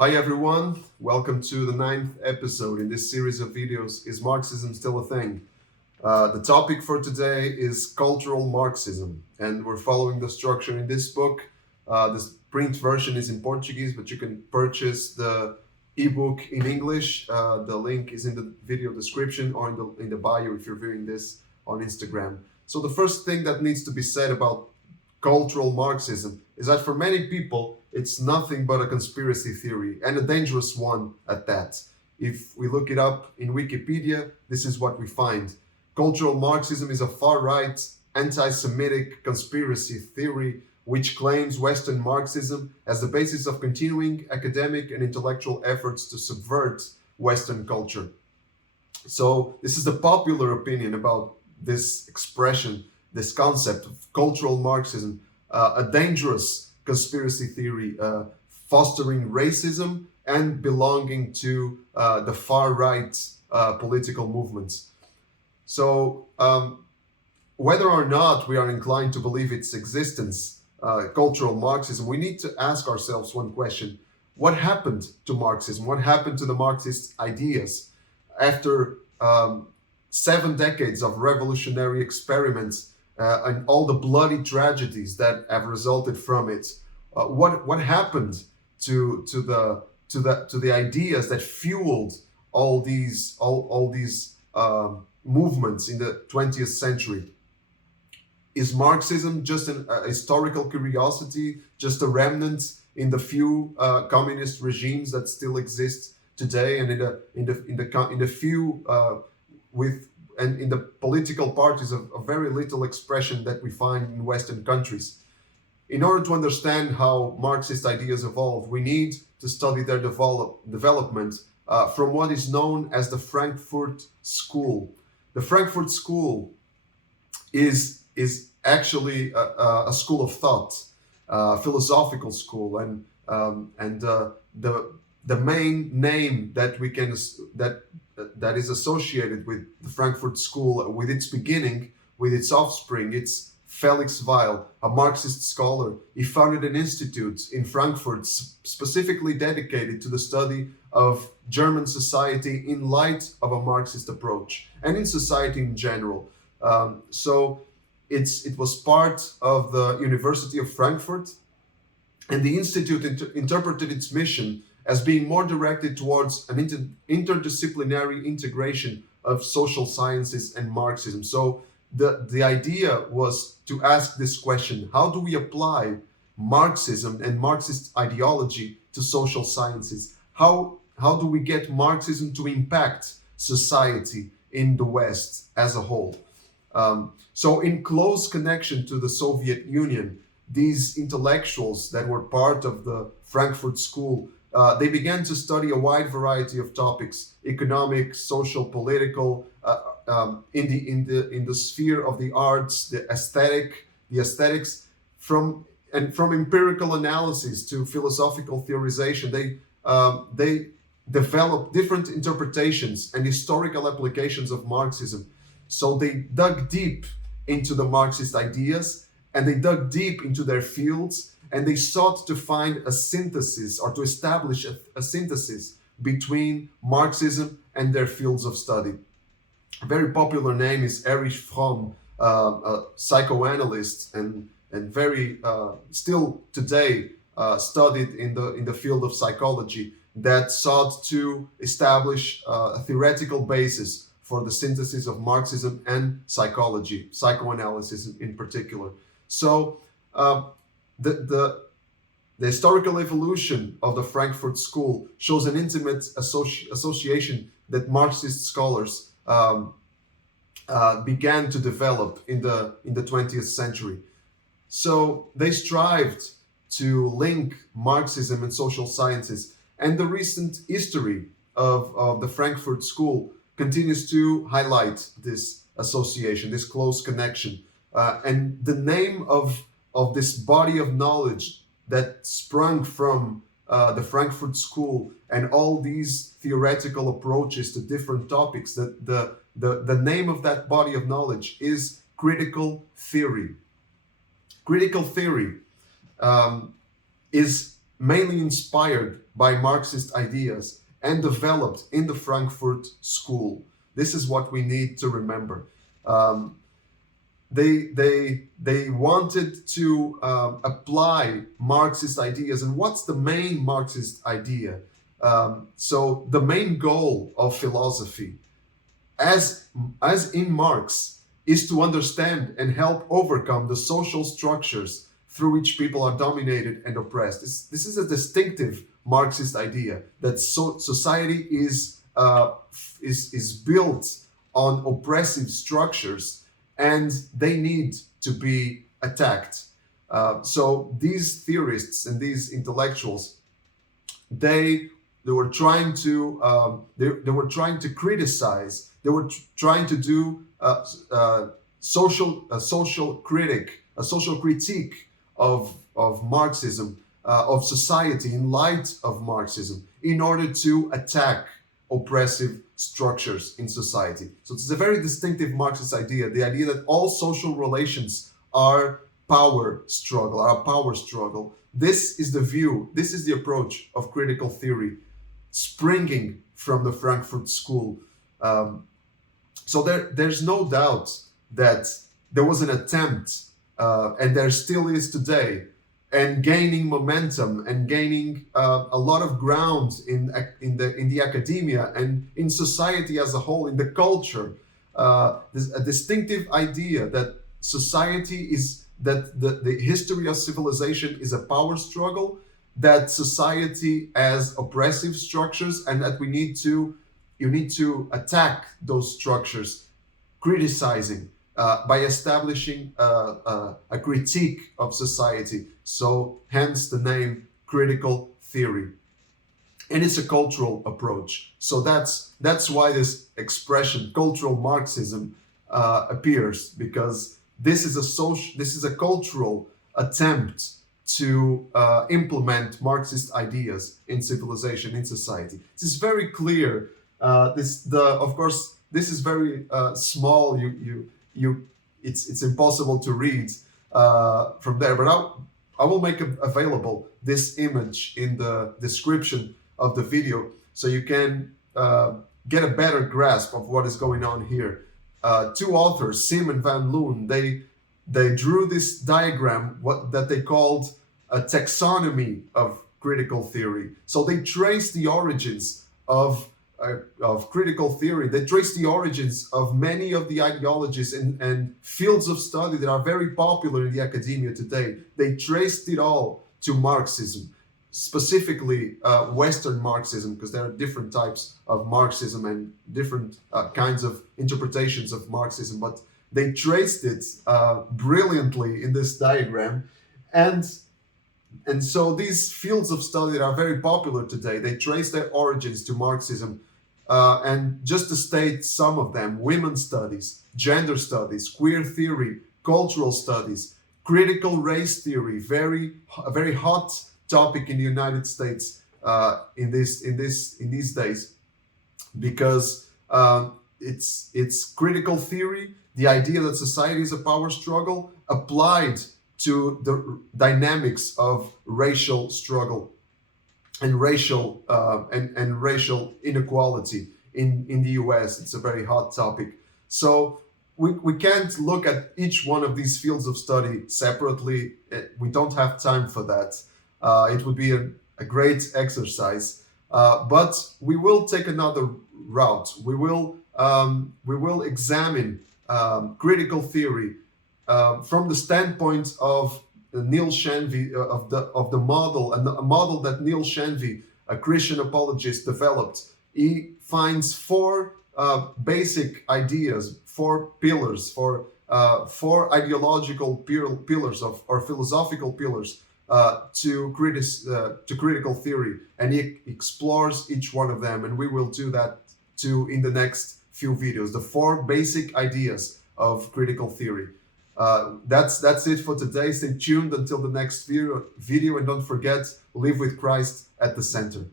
Hi everyone, welcome to the ninth episode in this series of videos, Is Marxism Still a Thing? The topic for today is cultural Marxism, and we're following the structure in this book. This print version is in Portuguese, but you can purchase the ebook in English. The link is in the video description or in the bio if you're viewing this on Instagram. So the first thing that needs to be said about cultural Marxism is that for many people, it's nothing but a conspiracy theory, and a dangerous one at that. If we look it up in Wikipedia, this is what we find. Cultural Marxism is a far-right, anti-Semitic conspiracy theory which claims Western Marxism as the basis of continuing academic and intellectual efforts to subvert Western culture. So this is the popular opinion about this expression, this concept of cultural Marxism, a dangerous conspiracy theory fostering racism and belonging to the far-right political movements. So whether or not we are inclined to believe its existence, cultural Marxism, we need to ask ourselves one question. What happened to Marxism? What happened to the Marxist ideas after 7 decades of revolutionary experiments and all the bloody tragedies that have resulted from it? What happened to the ideas that fueled all these movements in the 20th century? Is Marxism just a historical curiosity, just a remnant in the few communist regimes that still exist today, and in the few and in the political parties of very little expression that we find in Western countries? In order to understand how Marxist ideas evolve, we need to study their development from what is known as the Frankfurt School. The Frankfurt School is actually a school of thought, a philosophical school, and the main name that we can that is associated with the Frankfurt School, with its beginning, with its offspring, it's Felix Weil, a Marxist scholar. He founded an institute in Frankfurt specifically dedicated to the study of German society in light of a Marxist approach, and in society in general. So it was part of the University of Frankfurt, and the institute interpreted its mission as being more directed towards an interdisciplinary integration of social sciences and Marxism. So the idea was to ask this question: how do we apply Marxism and Marxist ideology to social sciences? How do we get Marxism to impact society in the West as a whole? So in close connection to the Soviet Union, these intellectuals that were part of the Frankfurt School, they began to study a wide variety of topics: economic, social, political, in the sphere of the arts, the aesthetics, from empirical analysis to philosophical theorization. They developed different interpretations and historical applications of Marxism. So they dug deep into the Marxist ideas, and they dug deep into their fields, and they sought to find a synthesis, or to establish a synthesis between Marxism and their fields of study. A very popular name is Erich Fromm, a psychoanalyst and very still today studied in the field of psychology, that sought to establish a theoretical basis for the synthesis of Marxism and psychology, psychoanalysis in particular. So the historical evolution of the Frankfurt School shows an intimate association that Marxist scholars began to develop in the 20th century. So they strived to link Marxism and social sciences, and the recent history of the Frankfurt School continues to highlight this association, this close connection. And the name of this body of knowledge that sprung from the Frankfurt School and all these theoretical approaches to different topics, that the name of that body of knowledge is critical theory. Critical theory is mainly inspired by Marxist ideas and developed in the Frankfurt School. This is what we need to remember. Um, they wanted to apply Marxist ideas. And what's the main Marxist idea? So the main goal of philosophy, as in Marx, is to understand and help overcome the social structures through which people are dominated and oppressed. This is a distinctive Marxist idea that society is built on oppressive structures, and they need to be attacked. So these theorists and these intellectuals, they were trying to they were trying to criticize. They were trying to do a social critique of Marxism, of society in light of Marxism, in order to attack oppressive structures in society. So it's a very distinctive Marxist idea, the idea that all social relations are power struggle. This is the view, this is the approach of critical theory, springing from the Frankfurt School. So there's no doubt that there was an attempt, and there still is today, and gaining momentum and gaining a lot of ground in the academia and in society as a whole, in the culture. There's a distinctive idea that society is, that the history of civilization is a power struggle, that society has oppressive structures, and that you need to attack those structures, criticizing, by establishing a critique of society. So hence the name critical theory. And it's a cultural approach. So that's why this expression cultural Marxism appears, because this is a cultural attempt to implement Marxist ideas in civilization, in society. This is very clear. Of course, this is very small. It's impossible to read from there. But I will make available this image in the description of the video, so you can get a better grasp of what is going on here. Two authors, Sim and Van Loon, they drew this diagram, that they called a taxonomy of critical theory. So they traced the origins of critical theory. They trace the origins of many of the ideologies and fields of study that are very popular in the academia today. They traced it all to Marxism, specifically Western Marxism, because there are different types of Marxism and different kinds of interpretations of Marxism, but they traced it brilliantly in this diagram. And so these fields of study that are very popular today, they trace their origins to Marxism. And just to state some of them: women's studies, gender studies, queer theory, cultural studies, critical race theory, a very hot topic in the United States in these days, because it's critical theory, the idea that society is a power struggle applied to the dynamics of racial struggle and racial inequality in the US. It's a very hot topic. So we can't look at each one of these fields of study separately. We don't have time for that. It would be a great exercise. But we will take another route. We will examine critical theory from the standpoint of Neil Shanvey, of the model, and a model that Neil Shanvey, a Christian apologist, developed. He finds four basic ideas, four pillars, four ideological pillars or philosophical pillars to critical theory, and he explores each one of them, and we will do that too in the next few videos. The four basic ideas of critical theory. That's it for today. Stay tuned until the next video, and don't forget, live with Christ at the center.